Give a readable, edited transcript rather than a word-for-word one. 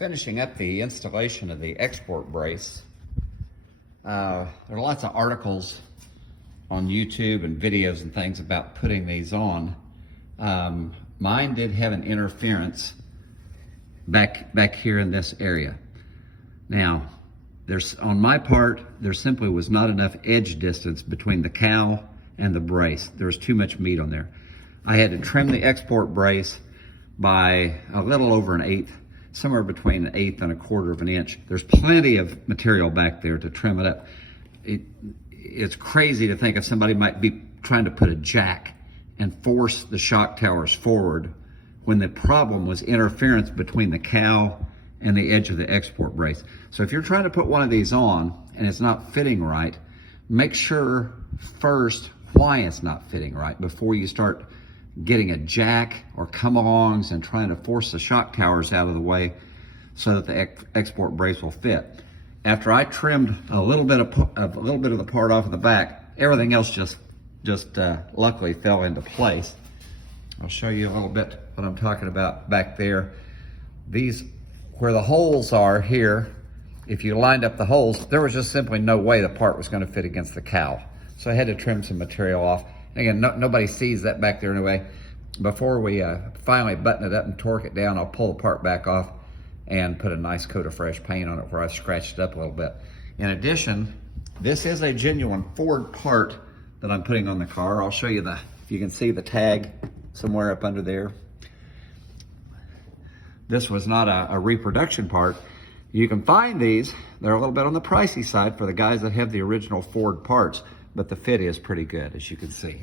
finishing up the installation of the export brace. There are lots of articles on YouTube and videos and things about putting these on. Mine did have an interference back here in this area. Now, on my part, there simply was not enough edge distance between the cowl and the brace. There was too much meat on there. I had to trim the export brace by a little over an eighth, somewhere between an eighth and a quarter of an inch. There's plenty of material back there to trim it up. It's crazy to think if somebody might be trying to put a jack and force the shock towers forward when the problem was interference between the cowl and the edge of the export brace. So if you're trying to put one of these on and it's not fitting right, make sure first why it's not fitting right before you start getting a jack or come-alongs and trying to force the shock towers out of the way so that the export brace will fit. After I trimmed a little bit of the part off of the back, everything else just luckily fell into place. I'll show you a little bit what I'm talking about back there. These, where the holes are here, if you lined up the holes, there was just simply no way the part was going to fit against the cowl. So I had to trim some material off. Again, nobody sees that back there anyway. Before we finally button it up and torque it down, I'll pull the part back off and put a nice coat of fresh paint on it where I've scratched it up a little bit. In addition, this is a genuine Ford part that I'm putting on the car. I'll show you if you can see the tag somewhere up under there. This was not a reproduction part. You can find these. They're a little bit on the pricey side for the guys that have the original Ford parts, but the fit is pretty good, as you can see.